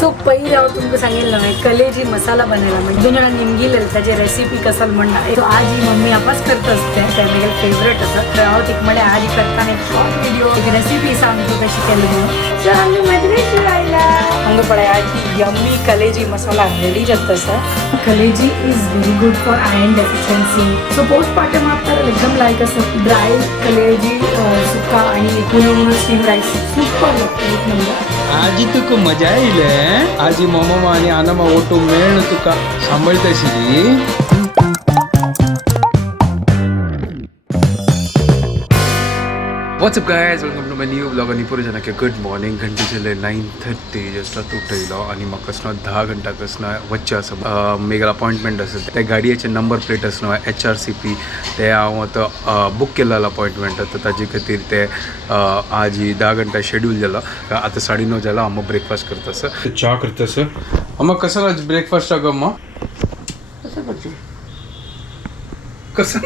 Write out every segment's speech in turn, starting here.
So पहिले हांव तुमकां सांगेल ना कलेजी मसाला बनायला म्हणजे दोन जाणां निमगेले त्याची रेसिपी कसल म्हणना तो आज ही मम्मी आपास करत असते ते म्हगे फेवरेट असं तर हांव तिका म्हळें आज करताना एक शॉर्ट व्हिडिओ एक रेसिपी सांगतो कशी केली म्हणून सो आमी मदरेशी आयला हांगा पळय आज यम्मी कलेजी मसाला रेडी जाता सर कलेजी is very good for iron deficiency so postmortem after एकदम लायक असं ड्राय कलेजी सुका आणि पुन्हा स्टीम राईस सुपर लागतं एक नंबर आजी तुका मजा येईल आजी मम्मा आणि आनमा ओटू मेळ तुका सांभाळताशिली What's up guys, welcome to my new vlog आणि पुरे जनाके गुड मॉर्निंग घंटे चले 9:30 जस्ट तुटयलो आणि म्हाका कसनो 10 घंटा कसनो वच्चे आसा मेगल अपॉइंटमेंट आसा त्या गाडयेचे नंबर प्लेट आसनो HRCP ते हांव आतां बूक केल्लो अपॉइंटमेंट आतां ताजे खातीर ते आज 10 घंटा शेड्यूल जाला आतां 9:30 जाला अम्मा ब्रेकफास्ट करता सर चा करता सर अम्मा कसं ब्रेकफास्ट आगा अम्मा कसं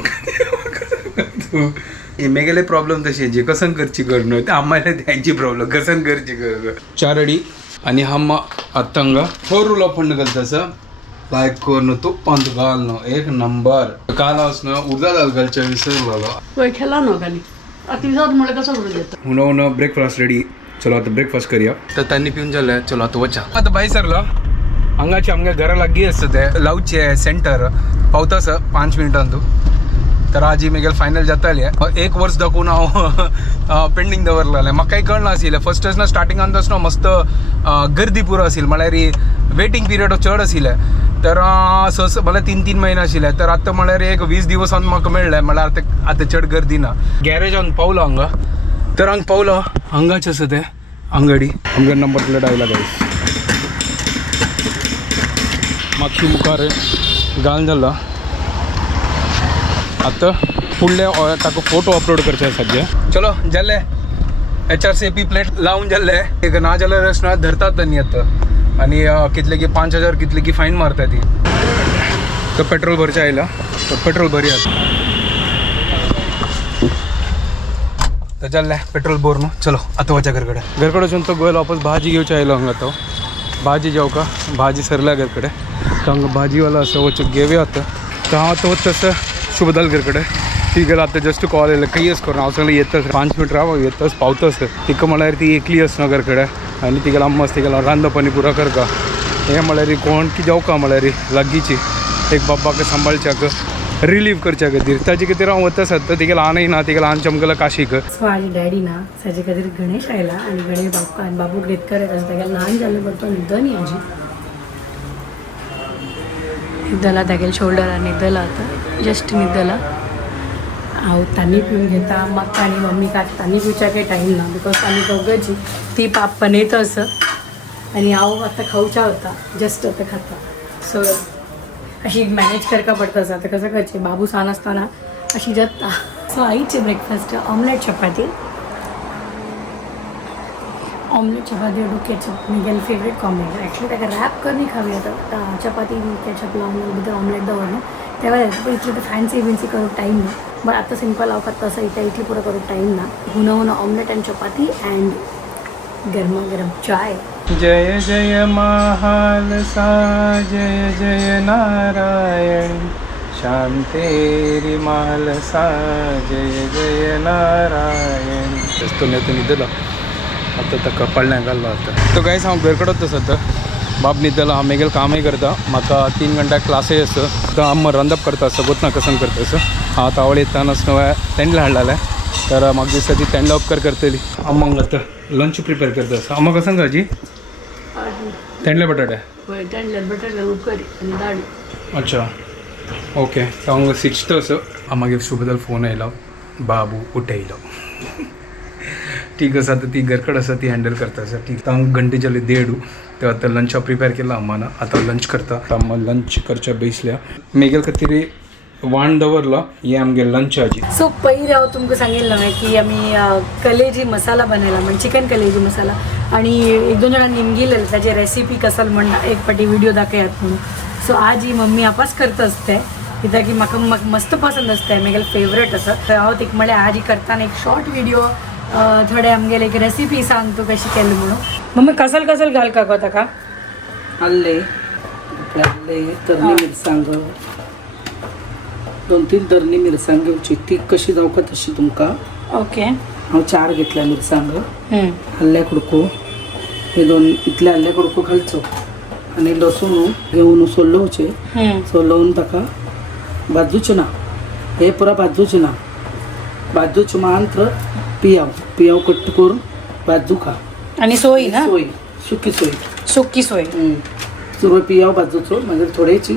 मेगेले प्रॉब्लेम तशी जे कसं करची करणं ते आम्हाला त्यांची प्रॉब्लेम कसं करची करणं चा रेडी आणि हम अत्तंगा 4 रूल ऑफ फंड घालता लायक करणं तू पंत घालणं एक नंबर काल असणं उर्जा दाल घालच्या विसरलो खेळा नो खाली अतिसाद मुळे कसं करून देतं हुन ब्रेकफास्ट रेडी चलो आता ब्रेकफास्ट करूया तर त्यांनी पिऊन झालं चलो आता वचा आता बाई सरला हांगाची आमच्या घरा लागीं असतं ते लावचे सेंटर पावता सर 5 मिनिटां तू तर आज मेगेल फायनल जाताली 1 वर्ष दाखवून हांव पेंडींग दवरलेलें म्हाका काही कळना आशिल्लें फर्स्ट ना स्टार्टिंगान असनो मस्त गर्दी पुरो आशिल्ली म्हळ्यार वेटिंग पिरियड चड आशिल्लें तर म्हळ्यार 3 महिने आशिल्ले तर आतां म्हळ्यार एक 20 दिवसान म्हाका मेळ्ळें म्हळ्यार आतां चड गर्दी ना गॅरेजान पावलो हांगा तर हांगा पावलो हांगाच आसा तें अंगडी आमगे नंबर प्लेट आयला गायस मागची मुखार घाल जाला आता फुडले ताका फोटो अपलोड करचे सद्या चलो जाले HRCP प्लेट लावून जाले एक ना जाल्यार रस्त्यार धरतात त्यांनी आता आणि कितले की 5000 कितले की फायन मारता ती तर पेट्रोल भरचे आयला तर पेट्रोल भरया तर जाल्ले पेट्रोल भर न्हू चलो आता वचा घरकडे वचून तो गोयल वापस भाजी घेवचे आयलो हांगा तो भाजी जेवका भाजी सरल्या घरकडे तर हांगा भाजीवाला असं वच घेवया आता तर हांव तो तसं शुभदाल घरकडे ती गेला आता जस्ट कॉल येयला कांयच करून हांव सांगलें येतच 5 मिनट राव येतच पावतस तिका म्हळ्यार ती एकली आसना घरकडे आनी तिगेला अम्मा आसा तिगेला रांद पाणी पुरा करका हें म्हळ्यार कोण की जेवका म्हळ्यार लागींची एक बाब्बाक सांबाळच्याक रिलीव करच्या खातीर ताजे खातीर हांव वता तर तिगेला आनय ना तिगेला आन चमकला काशीक सो आज डॅडी ना ताजे खातीर गणेश आयला आणि गणेश बाबूक घेत करत आसा ताका ल्हान जाल्लो बट तो न्हिदो न्ही आजी न्हिदला तागेल्या शोल्डरार न्हिदला आतां जस्ट न्हिदला हांव तांनी पिवन घेता म्हाका आनी मम्मीक आज तांनी पिवच्या काही टायम ना बिकॉज आमी दोगांची ती पाप पनयता असं आणि हांव आतां खावच्या होता जस्ट आतां खाता सो अशी मॅनेज करका पडटा आता कसं करचें बाबू सान आसतना अशी जाता सो आईचे ब्रेकफास्ट ऑमलेट चपाती और केचप मेगेल फेवरेट कॉम्बिनेशन एक्चुअली ताका रॅप करनी खावी आता चपाती केचप लावून भितर ऑमलेट दवरलें तेव्हा इतले तर फॅन्सी बिन्सी करूंक टायम ना बट आतां सिंपल हांव खाता तसं इतली पुरो करूंक टायम ना हुना ऑमलेट एंड चपाती एंड गरमा गरम चाय जय जय महालसा जय जय नारायण शांतेरी मालसा जय जय नारायण तो नेतो न्हिदला आता ताका पडल्यान घाल्लो आता तो गायस हांव घरकडच आसा बाब न्हिदला हांव मेगेल कामय करता म्हाका 3 घंटा क्लासय आसा तो अम्मा रंदप करता आसा गोतना कसन करता आसा हांव तावळ येताना तेंडले हाडलें तर म्हाका दिसता ती तेंडला उपकार करतली अम्माक आतां लंच प्रिपेर करता आसा अम्मा कसन काजी तेंडले बटाटे तेंडले बटाटे उपकारी आनी दाळी अच्छा ओके हांव शिकता असो मागीर शुभदाल फोन आयलो बाबू उठयलो ठीक आसा आतां ती घरकड आसा ती हँडल करता आसा ठीक हांव घंटे जाले 1:30 ते आतां लंचा प्रिपेर केला अम्मान आतां लंच करता अम्मा लंच करच्या बेसल्या मेगेल खातीर वाण दवरला हे आमगे लंच आजी सो पहिले हांव तुमकां सांगेल ना की आमी कलेजी मसाला बनायला म्हणजे चिकन कलेजी मसाला आणि 1-2 जाणां निमगेले ताची रेसिपी कसल म्हणना एक पाटी व्हिडिओ दाखयात म्हणून सो आज ही मम्मी आपास करता असते कित्याक की म्हाका मस्त पसंद असते मेगेल फेवरेट आसा तर हांव तिका म्हळें आज ही करताना एक शॉर्ट व्हिडिओ थोडे आमगेले एक रेसिपी सांग तू कशी केली म्हणून मम्मी कसल घाल का गो ताका आल्ले आल्ले तरणी मिरसांग 2-3 तरणी मिरसांग घेवची तीख कशी जावका तशी तुमका ओके हांव 4 घेतल्या मिरसांग आल्ले कुडको हे 2 इतले आल्ले कुडको घालचो आनी लसूण घेवन सोलोवचे सोलोवन ताका भाजूचे ना हे पुरा भाजूचे ना भाजूचे मात्र पियाव कट करून भाजूका आणि सोयी ना सोय सुकी सोय सुकी सोय सुरवात पियाव भाजूचो मागीर थोडेची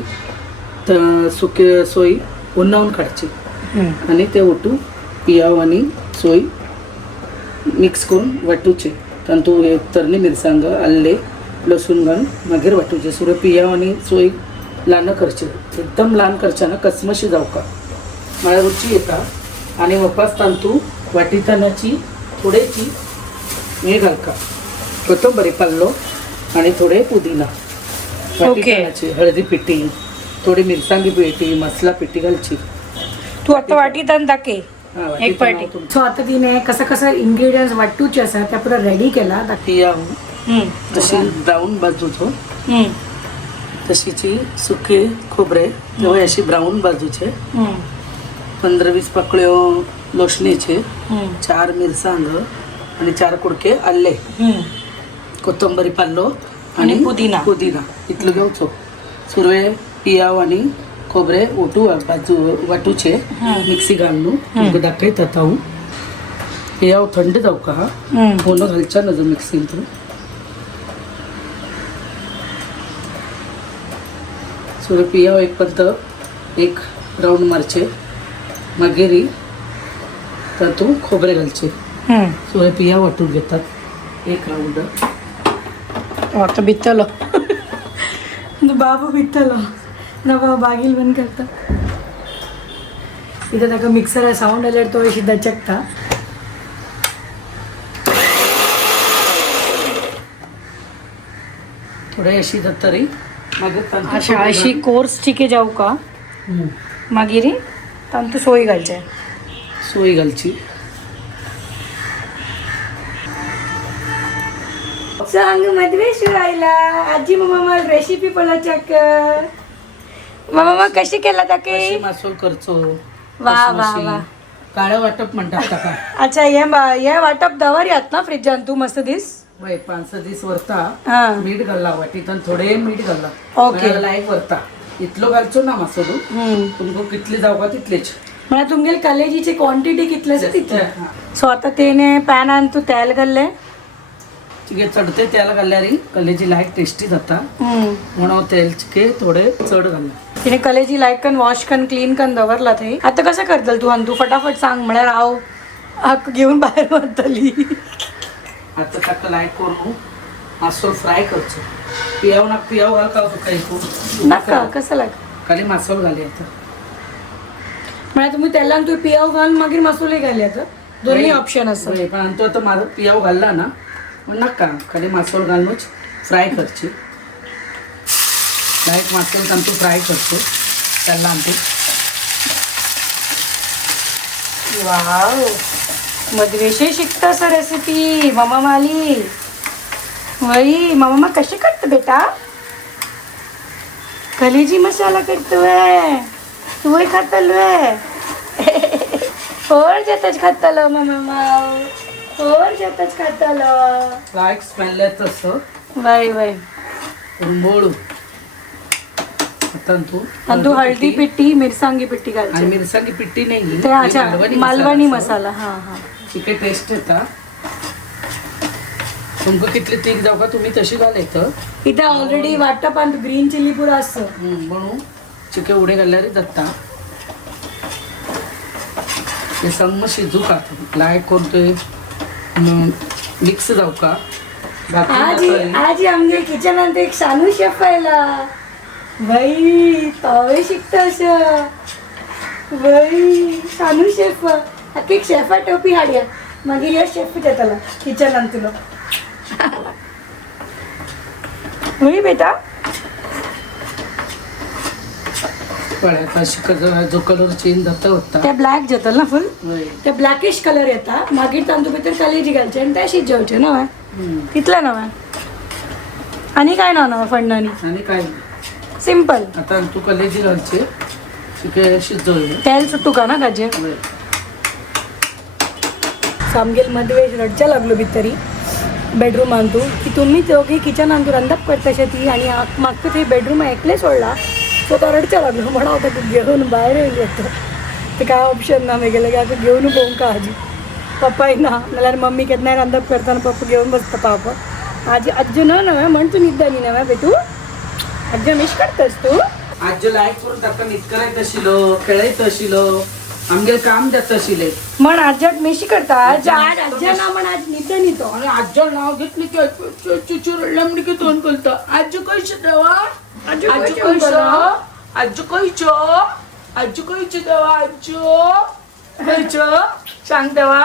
सुके सोय उन्नावून काडची आनी ते ओटू पियाव आनी सोय मिक्स करून वाटूचे तातूंत तरणी मिरसांग आल्ले लसूण घालून मागीर वाटूचे सुरवात पियाव आनी सोय ल्हान करचे एकदम ल्हान करचे ना कसमशी जावका म्हळ्यार रुची येता आनी वापस तांतू वाटितानाची थोडेची हे घालका कोथंबरी पाल्लो आनी थोडे पुदिना वाटितानाची हळदी पिठी थोडी मिरसांगी पिठी मसाला पिठी घालची तू आता वाटीत दाखे हा, एक वाटीत पार्टी सो आता तिने कसं कसं इंग्रेडियंट्स वाटूचे आसा त्या पुरा रेडी केला पियाव तशी ब्राऊन भाजूचो तशीची सुके खोबरे तेव्हा अशी ब्राऊन भाजूचे 15-20 पाकळ्यो लसणीचे 4 मिरसांग आणि 4 कुडके आल्ले कोथंबरी पाल्लो आणि पुदिना इतलो घेवचो सुरवे पियाव आणि खोबरे ओटू वाटूचे मिक्सी घालून तुमकां दाखयता हांव पियाव थंड जावका फोन घालच्या नजो मिक्सीन तूं सुरवे पियाव एक राउंड मारचे मागीर तातूंत खोबरे घालचे सुरवे पियाव वाटून घेतात 1 राउंड आता बित्तलो बाबू बित्तलो ना बाबा बागील बंद करता इथं ताका मिक्सर साऊंड आल्यार तो अशी दचकता थोडे अशी जातरी मागीर अशा अशी कोर्स चिके जाऊ का मागीर तांतू सोय घालचे सोय घालची सांग मदवे शिवायला आजी मम्मा रेसिपी पळाच्या कर मम्मा कशी केला ताके अशी मासोल करचो वा वा वा काळं वाटप म्हणतात ताका अच्छा हे वाटप दवरयात ना फ्रिजान तू मस्त दीस वय 5-6 दीस व्हरता हा मीठ घालला वाटीतून थोडे मीठ घालला ओके. लायक व्हरता इतलो घालचो ना मासोलू तुमको कितले जावका तितलेच म्हणजे तुमगेल कलेजीची क्वांटिटी कितले आसा तितले हा. सो आता तेने पॅनान तू तेल घाल्ले चिके चढते तेल घाल्यार कलेजी लायक टेस्टी जाता म्हणून हांव तेल चिके थोडे चड घालला तिने कलेजी लायक कन वॉश कन क्लीन कन दवरला थंय आता कसं करतल तू आणि तू फटाफट सांग म्हळ्यार हांव हाक घेऊन भायर वतली आता ताका लायक करून मासोल फ्राय करचो पियाव घालता तुका एक नाका कसं लाग खाली मासोल घाली आता म्हळ्यार तुम्ही तेलान तू पियाव घालून मागीर मसाले घाले आता दोन्ही ऑप्शन असतात वय, पण तो आता माझा पियाव घालला ना मग नाका खाली मासोल घालूनच फ्राय करची लायक मासोल तांतू फ्राय करचो तेल्ला आमची वाव मदवेशे शिकता सर रेसिपी मामा माली वही मामा कशी करते बेटा कलेजी मसाला करतोय तू खातलोय होर जातच खातलो मामा होर जातच खातलो लायक स्मेल येता तसं वय वय बोळू आता आणि तू हळदी पिट्टी मिरसांगी पिट्टी आणि घालची मिरसांगी पिट्टी नाही ते अच्छा मालवणी मसाला हा हा चिके टेस्ट येता तुमका कितली तीख जावका तुम्ही तशी घालायचं इथं ऑलरेडी वाटप आणि ग्रीन चिली पुरा असतं म्हणून चिके उडे घाल्यार जाता ते संग शिजू का लायक करून ते मिक्स जावका आजी आमगे किचनात एक शानू शेफ आयला बाई तवे शिकतास बाई शानू शेफ एक शेफा टोपी हाडया मागीर ह्यो शेफ येतलो किचनात तुला होई बेटा पळ्यात अशी जो कलर चेंज जाता होता ते ब्लॅक जातल ना फुल ते ब्लॅकिश कलर येता मागीर तांतू भितर कलेजी घालचे आणि ते शिजवचे नव्हे तितले नव्हे आणि काय ना फंडानी आणि काय सिंपल. आता तू कलेजी घालचे चिके शिजवले तेल सुट्टू का ना गाजे सामगेल मदवेश रडच्या लागलो भितरी बेडरूम आणतो की तुम्ही दोघी किचन आणतो रंदप करताशा ती आणि मागचं ते बेडरूम एकले सोडला सो तो रडच्या लागलो म्हणा होता तू घेऊन बाहेर येतो ते काय ऑप्शन ना मी गेलं की आता घेऊन पोहून का आजी पप्पा ना नाल्यार मम्मी केत नाही रंदप करताना पप्पा घेऊन बसता पाप आजी अज्जू न नव्हे म्हण तू निद्दानी नव्हे बेटू अज्जा मिश करतस तू आज लायक करून ताका न्हिद करायत आशिल्लो खेळायत आशिल्लो आमगे काम जात आशिल्ले म्हण आज्याक मिशी करता आज आज्या ना म्हण आज निद्द न्हितो आणि आजच्या नाव घेतले की चुचुरडल्या म्हणजे की तोंड करता आजू कयशे देवा आजू कयशो आजू कयचो आजू कयचो देवा आजू कयचो सांग देवा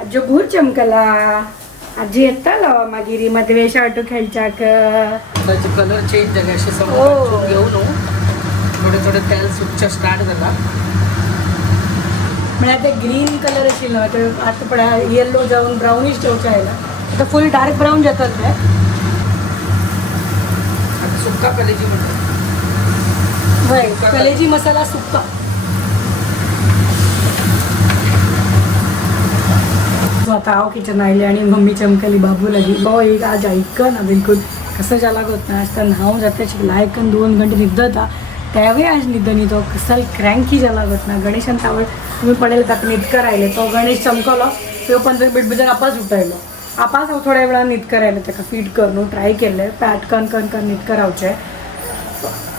अज्जो भूर चमकला आजी येतालो मागीर मदवे शाटू खेळच्याक त्याचे कलर चेंज झाले असे हो. समोर घेऊन थोडे थोडे तेल सुटच्या स्टार्ट झाला म्हणजे ते ग्रीन कलर आशिल्लो ते आता पळय येल्लो जाऊन ब्राउनिश ठेवचे आयला आता फुल डार्क ब्राऊन जातात ते आता सुक्का कलेजी म्हणतात होय कलेजी मसाला सुक्का सो आता हांव किचन आयले आणि मम्मी चमकली बाबू लगी बो एक आज ऐक ना बिलकुल कसं जाला होत ना आज तर न्हाव जाता लायकन 2 घंटे निद्दता त्यावेळी आज निद्द न्हिदो कसल क्रँकी जाला होत ना गणेशान त्यावेळी तुम्ही पडेल ताका न्हिद करायले तो गणेश चमकलो तो 15 मिनिट भितर आपास उठयलो आपास थोड्या वेळान न्हिद करायले ताका फीड करून ट्राय केले पॅट कन न्हिद करावचे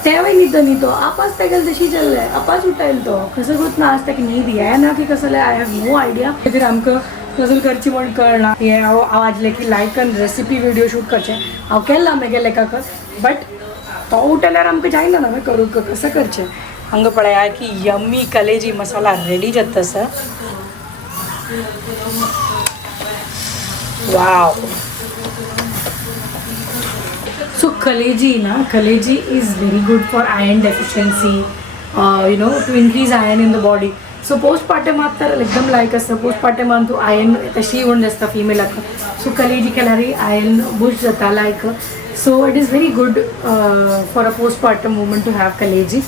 त्यावेळी न्हिद न्हिदो आपास तेगेल तशी चल्ले आपास उठयलो तो कसं होत ना आज ताका न्हीद येना की कसले आय हॅव नो आयडिया खातीर आमकां गजल करची म्हण कळना हे हांव आवाजले की लायक अन रेसिपी व्हिडिओ शूट करचे हांव केला म्हगे लेखाक बट तो उठल्यार आमकां जायना ना करूंक कसं करचें हांगा पळया की यम्मी कलेजी मसाला रेडी जाता सर वाव सो कलेजी is very good for iron deficiency to increase iron in the body. So postpartum तर एकदम लायक असतं postpartum तू आयन तशी येऊन जास्त फिमेलाक सो कलेजी केल्यारी आयन बूस्ट जाता like so it is very good for a postpartum woman to have kaleji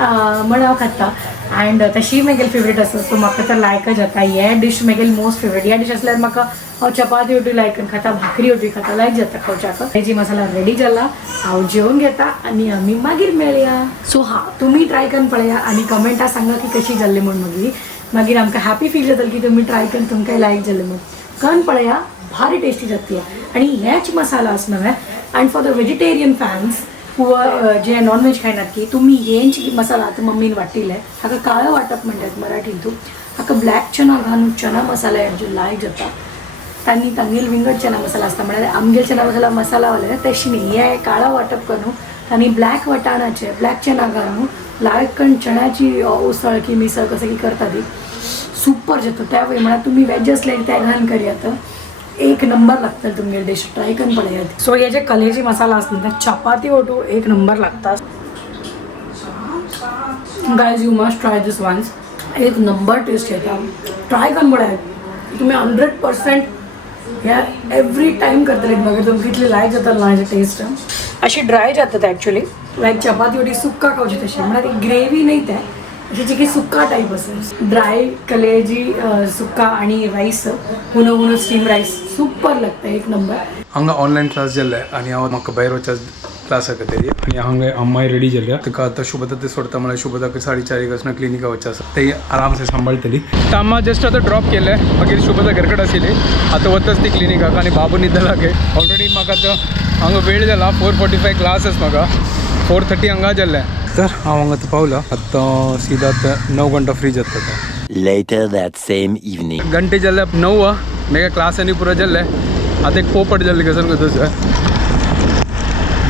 म्हण हांव खाता अँड तशी म्हगेल फेवरेट आसा सो म्हाका तर लायक जाता हे डिश म्हगेल मोस्ट फेवरेट ह्या डिश असल्यार म्हाका हांव चपाती ओटी लायक खाता भाकरी ओटी खाता लायक जाता खावच्याक कलेजी मसाला रेडी जाला हांव जेवून घेता आनी आमी मागीर मेळया सो हा तुमी ट्राय करून पळया आनी कमेंटा सांगा की कशी जाल्ली म्हण मागीर आमकां हॅपी फील जाता की तुमी ट्राय करून तुमकां लायक जाल्ले म्हण करून पळया भारी टेस्टी जातली आनी हेच मसाला आस नव्हे and for the vegetarian fans जे नॉनव्हेज खायनात की तुम्ही हेंच मसाला आता मम्मीन वाटिले हाका काळो वाटप म्हणटात मराठीतून हाका ब्लॅक चना घालून चना मसाला जे लायक जाता तांणी तांगेल विंगड चना मसाला आसता म्हळ्यार आमगेल चना मसाला वाले तशी न्ही हे काळो वाटप करून तांणी ब्लॅक वटाणाचे ब्लॅक चना घालून लायक करून चण्याची उसळ की मिसळ कसं की करता ती सुपर जाता त्यावेळी म्हळ्यार तुम्ही वेज असले त्या घालून करयात एक नंबर लागतं तुमगे डिश ट्राय करून पळया सो हे जे कलेजी मसाला असतात ना चपाती ओटू एक नंबर लागता guys you must try this once एक नंबर टेस्ट येता ट्राय करून पळया तुम्ही 100% ह्या एवरी टाइम करतले मागीर तुमकां कितले लायक जाता ना हेजे टेस्ट अशी ड्राय जातात ॲक्च्युली लायक चपाती ओटी सुक्का खावची तशी म्हळ्यार ती ग्रेवी नाही ते अशी की सुक्का टाईप असेल ड्राय कलेजी सुक्का आणि rice Uno steam rice super लागतं एक नंबर हांगा ऑनलायन क्लास जाल्ले आनी हांव म्हाका भायर वचस क्लास आसा तेजी आनी हांगा अम्माय रेडी जाल्या तुका आतां शुभदा ते सोडता म्हळ्यार शुभदाक 4:30 वचून क्लिनिका वचचें आसा ते आराम से सांबाळटली अम्मा जस्ट आतां ड्रॉप केले मागीर शुभदा घरा कडेन आशिल्ली आतां वताच ती क्लिनिकाक आनी बाबू न्हिदला लागे ऑलरेडी म्हाका आतां हांगा वेळ जाला 4:45 क्लास आसा म्हाका 4:30 हांगा जाल्ले तर हांव हांगा आतां पावला आतां सीधा 9 घंटा फ्री जाता Later that same evening. घंटे जाल्ले 9 मेगा क्लास आनी पुरो जाल्ले आतां एक पोपट जाल्ले कसं कसं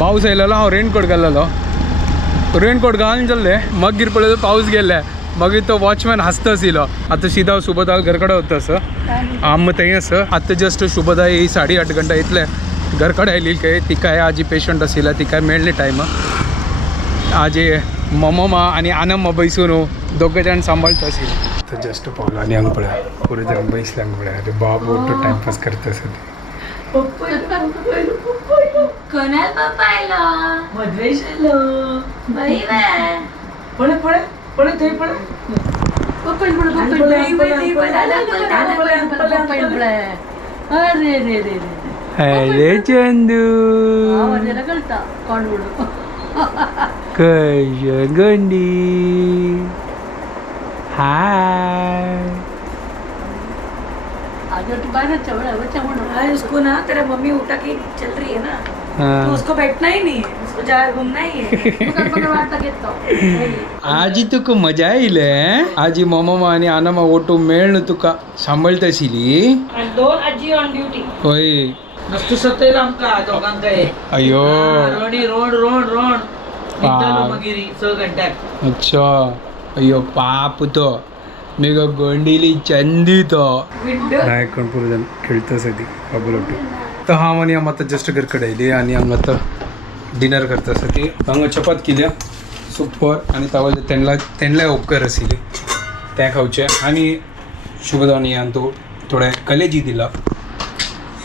पावस आयलेलो हांव रेनकोट घाल्लेलो रेनकोट घालून जाल्ले मागीर पळय पावस गेले मागीर तो वॉचमॅन हांसता आशिल्लो आतां सीधा हांव शुभदा घरा कडेन वता आसा आम थंय आसा आतां जस्ट शुभदा ही 8:30 घंटा येतले घरा कडेन आयली काय तिकाय आजी पेशंट आशिल्ला तिकाय मेळ्ळी टायम आजी मम्मा आनी आनम्मा बैसून दोगे जाण सांबाळटा आशिल्ली तर जस्ट पावलो आनी हांगा पळय पुरो जाण बैसले हांगा पळय अरे बाबू टायमपास करता आसा कोणाल बाप्पा आयलो मधवेश आलो बाई बाय पळे पळे पळे ते पळे अरे रे रे रे अरे चंदू आवाजाला कळता कोण उडो कश गंडी हाय आज तो बाहर चवड़ा बच्चा होना आज उसको ना तेरा मम्मी उठा के चल रही है ना तो उसको बैठना ही नहीं है उसको जा घूमना ही है पकड़ वाटता घेतो आजी तुका मजा येईल आजी मम्मा आणि आनामा ओटो मेळणं तुका सांभाळताशिली आणि 2 आजी ऑन ड्यूटी होय नसतो सतेल आमका दोघांका अयो रोणी रोड रोड रोड निघालो बाप. मगिरी 6 घंट्यात अच्छा अयो पाप तो मी गोंडीली चंदी तो नायक जण खेळतच आहे ती बाबूलोटी तर हा म्हणे आम आता जस्ट घर कडेली आणि हांगा आता डिनर करता ती हांगा चपात केल्या सुपर आणि तावल तेणलाय उपकार आशिल्ले ते खावचे आणि शुभदानी आणि तो थोडे कलेजी दिला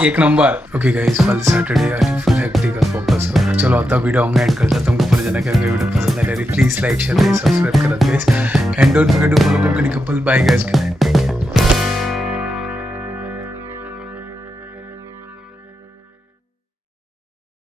एक नंबर ओके गाइस कल सैटरडे आणि फुल हेक्टिक फोकस चलो आता वीडियो हांगा एंड करता तुमको पर जना के वीडियो पसंद आले प्लीज लाइक शेयर सब्सक्राइब करत guys and don't forget to follow Kokani couple bye guys